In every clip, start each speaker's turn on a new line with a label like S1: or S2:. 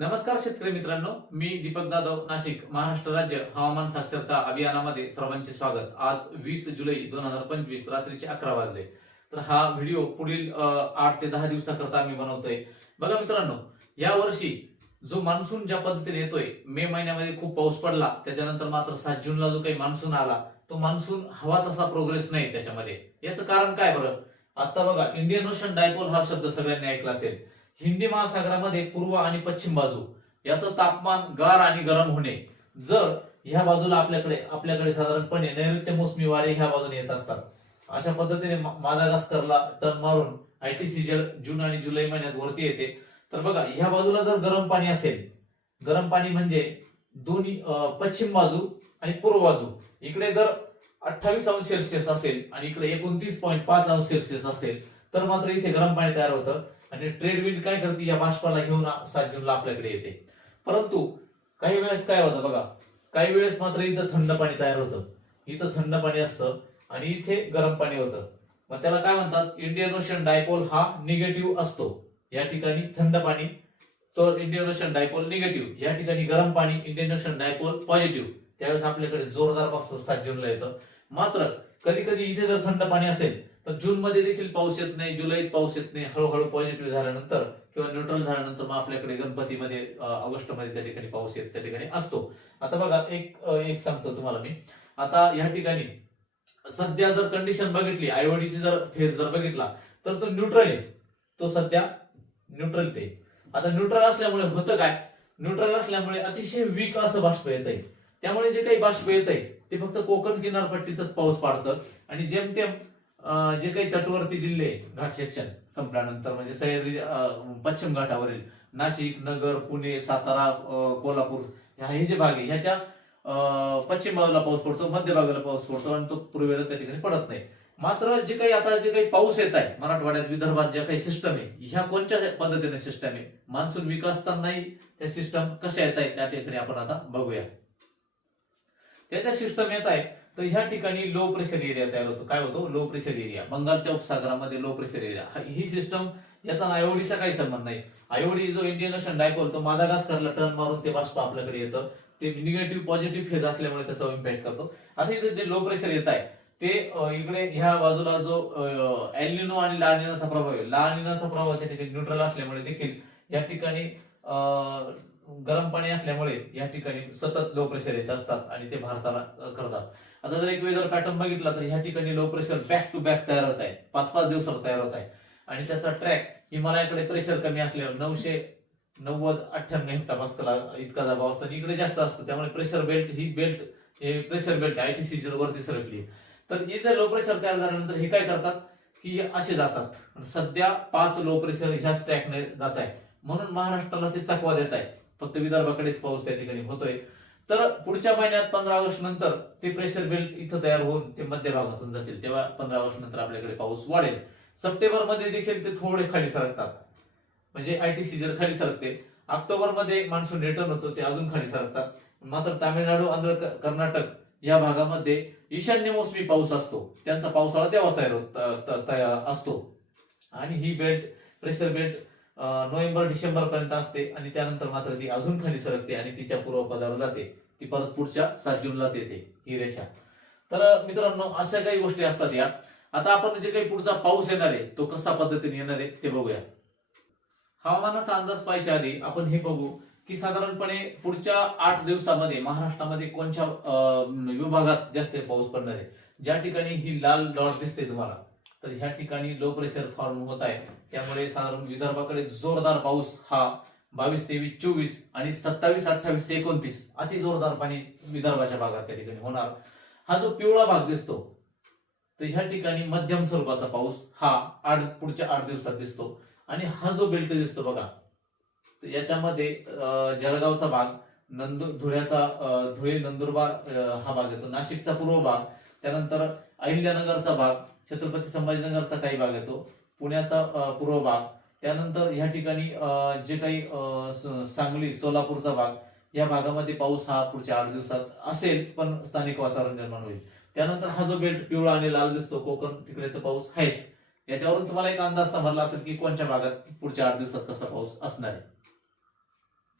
S1: नमस्कार शेतकरी मित्रांनो मी दीपक जाधव नाशिक महाराष्ट्र राज्य हवामान साक्षरता अभियानामध्ये सर्वांचे स्वागत. आज वीस जुलै दोन हजार पंचवीस रात्रीचे अकरा वाजले. तर हा व्हिडिओ पुढील आठ ते दहा दिवसाकरता आम्ही बनवतोय. बघा मित्रांनो या वर्षी जो मान्सून ज्या पद्धतीने येतोय मे महिन्यामध्ये खूप पाऊस पडला त्याच्यानंतर मात्र सात जूनला जो काही मान्सून आला तो मान्सून हवा तसा प्रोग्रेस नाही त्याच्यामध्ये. याचं कारण काय बरं? आता बघा इंडियन ओशन डायपोल हा शब्द सगळ्यांनी ऐकला असेल. हिंदी महासागरामध्ये पूर्व आणि पश्चिम बाजू याचं तापमान गार आणि गरम होणे. जर ह्या बाजूला आपल्याकडे आपल्याकडे साधारणपणे नैऋत्य मोसमी वारे ह्या बाजूने येत असतात. अशा पद्धतीने मादागास्करला टर्न मारून आयटीसी जल जून आणि जुलै महिन्यात वरती येते. तर बघा ह्या बाजूला जर गरम पाणी असेल गरम पाणी म्हणजे दोन्ही पश्चिम बाजू आणि पूर्व बाजू. इकडे जर अठ्ठावीस अंश सेल्सिअस असेल आणि इकडे एकोणतीस पॉईंट पाच अंश सेल्सिअस असेल तर मात्र इथे गरम पाणी तयार होतं. आणि ट्रेडमिल काय करते? या बाष्पाला घेऊन सात जूनला आपल्याकडे येते. परंतु काही वेळेस काय होतं बघा? काही वेळेस मात्र इथं थंड पाणी तयार होतं. इथं थंड पाणी असतं आणि इथे गरम पाणी होतं. मग त्याला काय म्हणतात? इंडियन ओशन डायपोल हा निगेटिव्ह असतो. या ठिकाणी थंड पाणी तर इंडियन ओशन डायपोल निगेटिव्ह या ठिकाणी गरम पाणी इंडियन ओशन डायपोल पॉझिटिव्ह त्यावेळेस आपल्याकडे जोरदार पाऊस सात जूनला येतं. मात्र कधी कधी इथे जर थंड पाणी असेल तर जून मध्ये देखील पाऊस येत नाही जुलैत पाऊस येत नाही हळूहळू पॉझिटिव्ह झाल्यानंतर किंवा न्यूट्रल झाल्यानंतर मग आपल्याकडे गणपतीमध्ये ऑगस्टमध्ये त्या ठिकाणी पाऊस येत त्या ठिकाणी असतो. आता बघा एक एक सांगतो तुम्हाला मी. आता या ठिकाणी सध्या जर कंडिशन बघितली आयओडीची जर फेज जर बघितला तर तो न्यूट्रल आहे. तो सध्या न्यूट्रल ते आता न्यूट्रल असल्यामुळे होतं काय? न्यूट्रल असल्यामुळे अतिशय वीक असं बाष्प येत आहे त्यामुळे जे काही बाष्प येत आहे ते फक्त कोकण किनारपट्टीतच पाऊस पाडतं. आणि जेमतेम जे काही तटवर्ती जिल्हे आहेत घाट सेक्शन संपल्यानंतर म्हणजे सह्याद्री पश्चिम घाटावरील नाशिक नगर पुणे सातारा कोल्हापूर ह्या- हे जे भाग आहे ह्याच्या पश्चिम बाजूला पाऊस पडतो मध्य बाजूला पाऊस पडतो आणि तो पूर्वेला त्या ठिकाणी पडत नाही. मात्र जे काही आता जे काही पाऊस येत आहे मराठवाड्यात विदर्भात ज्या काही सिस्टम आहे ह्या कोणत्या पद्धतीने सिस्टम आहे? मान्सून विकासतानाही त्या सिस्टम कशा येत आहेत त्या ठिकाणी आपण आता बघूया. त्याच्या सिस्टम येत आहे तर ह्या ठिकाणी लो प्रेशर एरिया तयार होतो. काय होतो? लो प्रेशर एरिया बंगालच्या उपसागरामध्ये लो प्रेशर एरिया ही सिस्टम याचा आयओडीचा काही संबंध नाही. आयओडी जो इंडियन ओशन डायपोल तो मादागास्करला टर्न मारून ते बाष्प आपल्याकडे येतं. ते निगेटिव्ह पॉझिटिव्ह फेज असल्यामुळे त्याचा इम्पॅक्ट करतो. आता इथे जे लो प्रेशर येत आहे ते इकडे ह्या बाजूला जो एलिनो आणि लानिनाचा प्रभाव आहे. लानिनाचा प्रभाव त्या ठिकाणी न्यूट्रल असल्यामुळे देखील या ठिकाणी गरम पाणी असल्यामुळे या ठिकाणी सतत लो प्रेशर येत असतात आणि ते भारताला करतात. आता जर एक वेळ पॅटर्न बघितला तर ह्या ठिकाणी low pressure back to back तयार होत आहे. पाच पाच दिवसावर तयार होत आहे. आणि त्याचा ट्रॅक हिमालयाकडे प्रेशर कमी असल्यावर नऊशे नव्वद अठ्ठ्याण्णव हेक्टापास्कल इतका दबाव असतो आणि इकडे जास्त असतो. त्यामुळे प्रेशर बेल्ट ही बेल्ट हे प्रेशर बेल्ट आयटीसी वरती सरकली तर हे जर लो प्रेशर तयार झाल्यानंतर हे काय करतात? की असे जातात. सध्या पाच लो प्रेशर ह्याच ट्रॅकने जात आहे. म्हणून महाराष्ट्राला ते चकवा देत आहे. फक्त विदर्भाकडेच पाऊस त्या ठिकाणी होतोय. तर पुढच्या महिन्यात पंधरा ऑगस्ट नंतर ते प्रेशर बेल्ट इथं तयार होऊन ते मध्य भागातून जातील. तेव्हा पंधरा ऑगस्ट नंतर आपल्याकडे पाऊस वाढेल. सप्टेंबरमध्ये देखील ते थोडे खाली सरकतात. म्हणजे आयटीसी जर खाली सरकते ऑक्टोबरमध्ये मान्सून रिटर्न होतो ते अजून खाली सरकतात. मात्र तामिळनाडू आंध्र कर्नाटक या भागामध्ये ईशान्य मोसमी पाऊस असतो. त्यांचा पावसाळा तेव्हा तयार होत- असतो. आणि ही belt pressure belt November December पर्यंत असते आणि त्यानंतर मात्र ती अजून खाली सरकते आणि तिच्या पूर्वपदावर जाते. ती परत पुढच्या सात जूनला देते ही रेषा. तर मित्रांनो अशा काही गोष्टी असतात या. आता आपण जे काही पुढचा पाऊस येणार आहे तो कसा पद्धतीने येणार आहे ते बघूया. हवामानाचा अंदाज पाहायच्या आधी आपण हे बघू की साधारणपणे पुढच्या आठ दिवसामध्ये महाराष्ट्रामध्ये कोणत्या अं, विभागात जास्त पाऊस पडणार आहे? ज्या ठिकाणी ही लाल डॉट दिसते तुम्हाला तर ह्या ठिकाणी लो प्रेशर फॉर्म होत आहे. त्यामुळे साधारण विदर्भाकडे जोरदार पाऊस हा बावीस तेवीस चोवीस आणि सत्तावीस अठ्ठावीस एकोणतीस अति जोरदार पाणी विदर्भाच्या भागात त्या ठिकाणी होणार. हा जो पिवळा भाग दिसतो तर ह्या ठिकाणी मध्यम स्वरूपाचा पाऊस हा आठ पुढच्या आठ दिवसात दिसतो. आणि हा जो बेल्ट दिसतो बघा तर याच्यामध्ये जळगावचा भाग नंदू धुळ्याचा धुळे नंदुरबार हा भाग येतो. नाशिकचा पूर्व भाग त्यानंतर अहिल्यानगरचा भाग छत्रपती संभाजीनगरचा काही भाग येतो पुण्याचा पूर्व भाग. त्यानंतर ह्या ठिकाणी अं, जे काही अं, सांगली सोलापूरचा भाग या भागामध्ये पाऊस हा पुढच्या आठ दिवसात असेल पण स्थानिक वातावरण निर्माण होईल. त्यानंतर हा जो बेल्ट पिवळा आणि लाल दिसतो कोकण तिकडे तर पाऊस आहेच. याच्यावरून तुम्हाला एक अंदाज समजला असेल की कोणत्या भागात पुढच्या आठ दिवसात कसा पाऊस असणार आहे?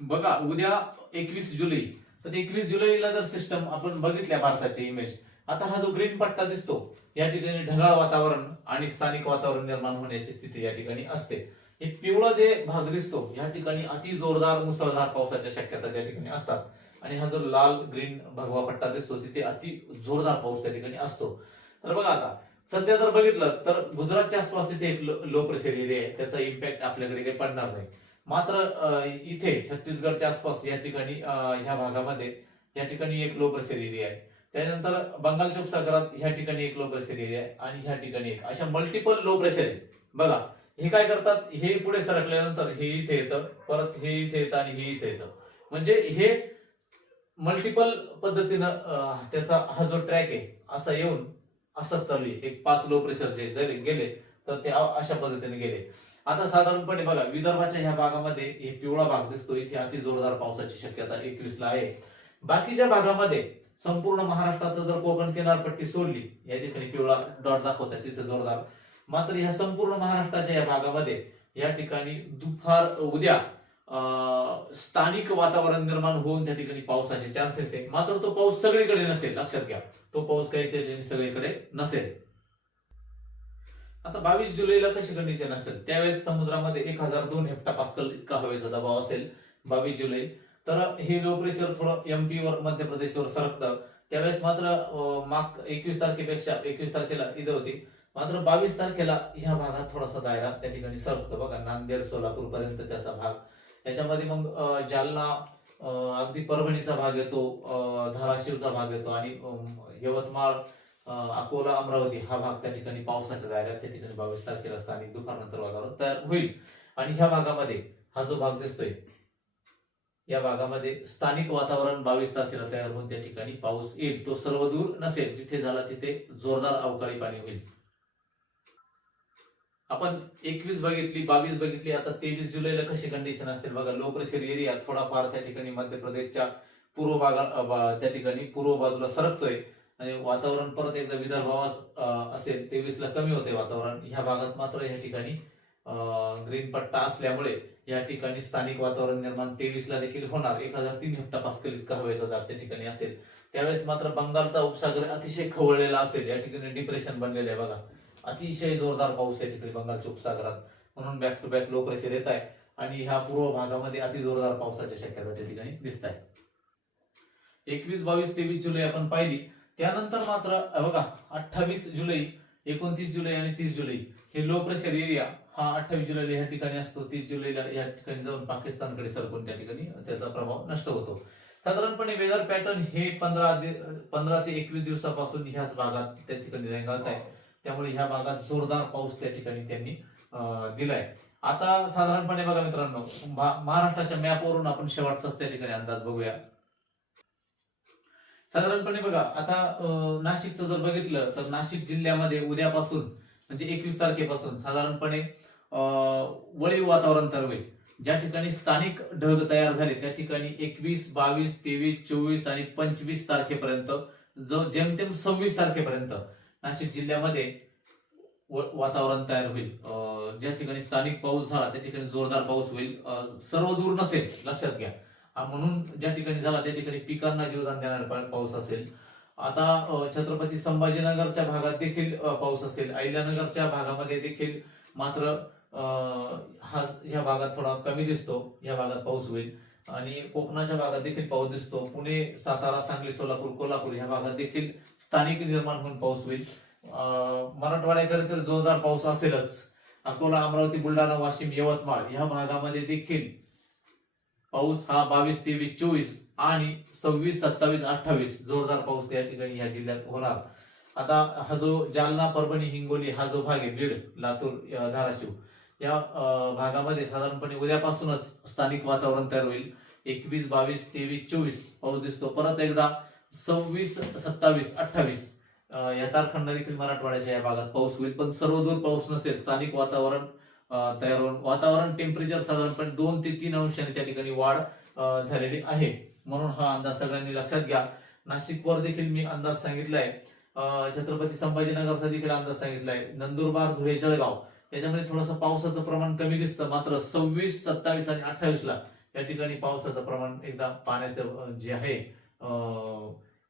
S1: बघा उद्या एकवीस जुलै तर एकवीस जुलैला जर सिस्टम आपण बघितल्या भारताची इमेज आता हा जो ग्रीन पट्टा दिसतो या ठिकाणी ढगाळ वातावरण आणि स्थानिक वातावरण निर्माण होण्याची स्थिती या ठिकाणी असते. हे पिवळा जे भाग दिसतो या ठिकाणी अति जोरदार मुसळधार पावसाच्या शक्यता त्या ठिकाणी असतात. आणि हा जो लाल ग्रीन भगवा पट्टा दिसतो तिथे अति जोरदार पाऊस त्या ठिकाणी असतो. तर बघा आता सध्या जर बघितलं तर गुजरातच्या आसपास इथे एक लो प्रेशर एरिया आहे त्याचा इम्पॅक्ट आपल्याकडे काही पडणार नाही. मात्र इथे छत्तीसगडच्या आसपास या ठिकाणी ह्या भागामध्ये या ठिकाणी एक लो प्रेशर एरिया आहे. त्यानंतर बंगालच्या उपसागरात ह्या ठिकाणी एक लो प्रेशर एरिया आहे आणि ह्या ठिकाणी एक. अशा मल्टिपल लो प्रेशर आहे बघा हे काय करतात? हे पुढे सरकल्यानंतर हे इथे येतं परत हे इथे येतं आणि हे इथे येतं. म्हणजे हे मल्टिपल पद्धतीनं त्याचा हा जो ट्रॅक आहे असा येऊन असंच चालू आहे. एक पाच लो प्रेशरचे जरी गेले तर ते अशा पद्धतीने गेले. आता साधारणपणे बघा विदर्भाच्या ह्या भागामध्ये हे पिवळा भाग दिसतो. इथे अति जोरदार पावसाची शक्यता एकवीस ला आहे. बाकीच्या भागामध्ये संपूर्ण महाराष्ट्राचं जर कोकण किनारपट्टी सोडली या ठिकाणी पिवळा डॉट दाखवत आहे तिथे जोरदार. मात्र ह्या संपूर्ण महाराष्ट्राच्या या भागामध्ये या ठिकाणी दुपार उद्या स्थानिक वातावरण निर्माण होऊन त्या ठिकाणी पावसाचे चान्सेस आहे. मात्र तो पाऊस सगळीकडे नसेल लक्षात घ्या. तो पाऊस काही सगळीकडे नसेल. आता बावीस जुलैला कशी कंडिशन असेल? त्यावेळेस समुद्रामध्ये एक हजार दोन हेक्टा पास्कल इतका हवेचा दबाव असेल. बावीस जुलै तर हे लो प्रेशर थोडं एमपी वर मध्य प्रदेशवर सरकतं त्यावेळेस मात्र माग एकवीस तारखेपेक्षा एकवीस तारखेला इथं होती. मात्र बावीस तारखेला ह्या भागात थोडासा दायरा त्या ठिकाणी सरकतो. बघा नांदेड सोलापूर पर्यंत त्याचा भाग. याच्यामध्ये मग जालना अगदी परभणीचा भाग येतो धाराशिवचा भाग येतो आणि यवतमाळ अकोला अमरावती हा भाग त्या ठिकाणी पावसाच्या दायऱ्यात त्या ठिकाणी बावीस तारखेला स्थानिक दुपारनंतर वातावरण तयार होईल. आणि ह्या भागामध्ये हा जो भाग दिसतोय या भागामध्ये स्थानिक वातावरण बावीस तारखेला तयार होऊन त्या ठिकाणी पाऊस येईल. तो सर्व दूर नसेल जिथे झाला तिथे जोरदार अवकाळी पाणी होईल. आपण एकवीस बघितली बावीस बघितली आता तेवीस जुलैला कशी कंडिशन असेल? बघा लो प्रेशर एरिया थोडाफार त्या ठिकाणी मध्य प्रदेशच्या पूर्व भागा त्या ठिकाणी पूर्व बाजूला सरकतोय. आणि वातावरण परत एकदा विदर्भावास असेल तेवीसला कमी होते वातावरण. ह्या भागात मात्र या ठिकाणी ग्रीन पट्टा असल्यामुळे या ठिकाणी स्थानिक वातावरण निर्माण तेवीस ला देखील होणार. एक हजार तीन हेक्टा पास्कल इतका हवेचा दाब त्या ठिकाणी असेल. त्यावेळेस मात्र बंगालचा उपसागर अतिशय खवळलेला असेल. या ठिकाणी डिप्रेशन बनलेलं आहे बघा. अतिशय जोरदार पाऊस या ठिकाणी बंगालच्या उपसागरात. म्हणून back to back low pressure येत आहे. आणि ह्या पूर्व भागामध्ये अति जोरदार पावसाच्या शक्यता त्या ठिकाणी दिसत आहे. एकवीस बावीस तेवीस जुलै आपण पाहिली. त्यानंतर मात्र बघा अठ्ठावीस जुलै एकोणतीस जुलै आणि तीस जुलै हे लो प्रेशर एरिया हा अठ्ठावीस जुलैला या ठिकाणी असतो तीस जुलैला या ठिकाणी जाऊन पाकिस्तानकडे सरकून त्या ठिकाणी त्याचा प्रभाव नष्ट होतो. साधारणपणे वेदर पॅटर्न हे पंधरा पंधरा ते एकवीस दिवसापासून ह्याच भागात त्या ठिकाणी रेंगाळत आहे. त्यामुळे ह्या भागात जोरदार पाऊस त्या ठिकाणी त्यांनी दिलाय. आता साधारणपणे बघा मित्रांनो महाराष्ट्राच्या मॅपवरून आपण शेवटचाच त्या ठिकाणी अंदाज बघूया. साधारणपणे बघा आता नाशिकचं जर बघितलं तर नाशिक जिल्ह्यामध्ये उद्यापासून म्हणजे एकवीस तारखेपासून साधारणपणे वळीव वातावरण तयार होईल ज्या ठिकाणी स्थानिक ढग तयार झाले त्या ठिकाणी एकवीस बावीस तेवीस चोवीस आणि पंचवीस तारखेपर्यंत जो जेमतेम सव्वीस तारखेपर्यंत नाशिक जिल्ह्यामध्ये वातावरण तयार होईल. अं, ज्या ठिकाणी स्थानिक पाऊस झाला त्या ठिकाणी जोरदार पाऊस होईल. सर्व दूर नसेल लक्षात घ्या. म्हणून ज्या ठिकाणी झाला त्या ठिकाणी पिकांना जीवदान देणारा पाऊस असेल. आता छत्रपती संभाजीनगरच्या भागात देखील पाऊस असेल. अहिल्यानगरच्या भागामध्ये देखील मात्र हा ह्या भागात थोडा कमी दिसतो या भागात पाऊस होईल. आणि कोकणाच्या भागात देखील पाऊस दिसतो. पुणे सातारा सांगली सोलापूर कोल्हापूर ह्या भागात देखील स्थानिक निर्माण होऊन पाऊस होईल. मराठवाड्याकडे तर जोरदार पाऊस असेलच. अकोला अमरावती बुलढाणा वाशिम यवतमाळ ह्या भागामध्ये देखील पाऊस हा बावीस तेवीस चोवीस आणि सव्वीस सत्तावीस अठ्ठावीस जोरदार पाऊस या ठिकाणी या जिल्ह्यात होणार. आता हा जो जालना परभणी हिंगोली हा जो भाग आहे बीड लातूर धाराशिव या भागामध्ये साधारणपणे उद्यापासूनच स्थानिक वातावरण तयार होईल. एकवीस बावीस तेवीस चोवीस पाऊस दिसतो. परत एकदा सव्वीस सत्तावीस अठ्ठावीस या तारखांना देखील मराठवाड्याच्या या भागात पाऊस होईल. पण सर्वदूर पाऊस नसेल स्थानिक वातावरण तयार होऊन वातावरण टेम्परेचर साधारणपणे दोन ते तीन अंशाने त्या ठिकाणी वाढ झालेली आहे. म्हणून हा अंदाज सगळ्यांनी लक्षात घ्या. नाशिकवर देखील मी अंदाज सांगितलाय. छत्रपती संभाजीनगरचा देखील अंदाज सांगितलाय. नंदुरबार धुळे जळगाव त्याच्यामध्ये थोडंसं पावसाचं प्रमाण कमी दिसतं. मात्र सव्वीस सत्तावीस आणि अठ्ठावीस ला या ठिकाणी पावसाचं प्रमाण एकदा पाण्याचं जे आहे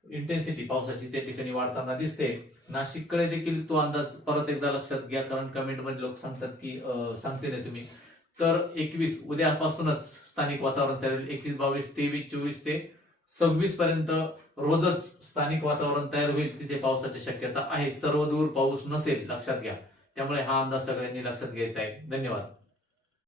S1: इंटेन्सिटी पावसाची त्या ठिकाणी वाढताना दिसते. नाशिककडे देखील तो अंदाज परत एकदा लक्षात घ्या कारण कमेंटमध्ये लोक सांगतात की सांगते नाही तुम्ही. तर एकवीस उद्यापासूनच स्थानिक वातावरण तयार होईल. एकवीस बावीस तेवीस चोवीस ते सव्वीस पर्यंत रोजच स्थानिक वातावरण तयार होईल तिथे पावसाची शक्यता आहे. सर्व दूर पाऊस नसेल लक्षात घ्या. त्यामुळे हा अंदाज सगळ्यांनी लक्षात घ्यायचा आहे. धन्यवाद.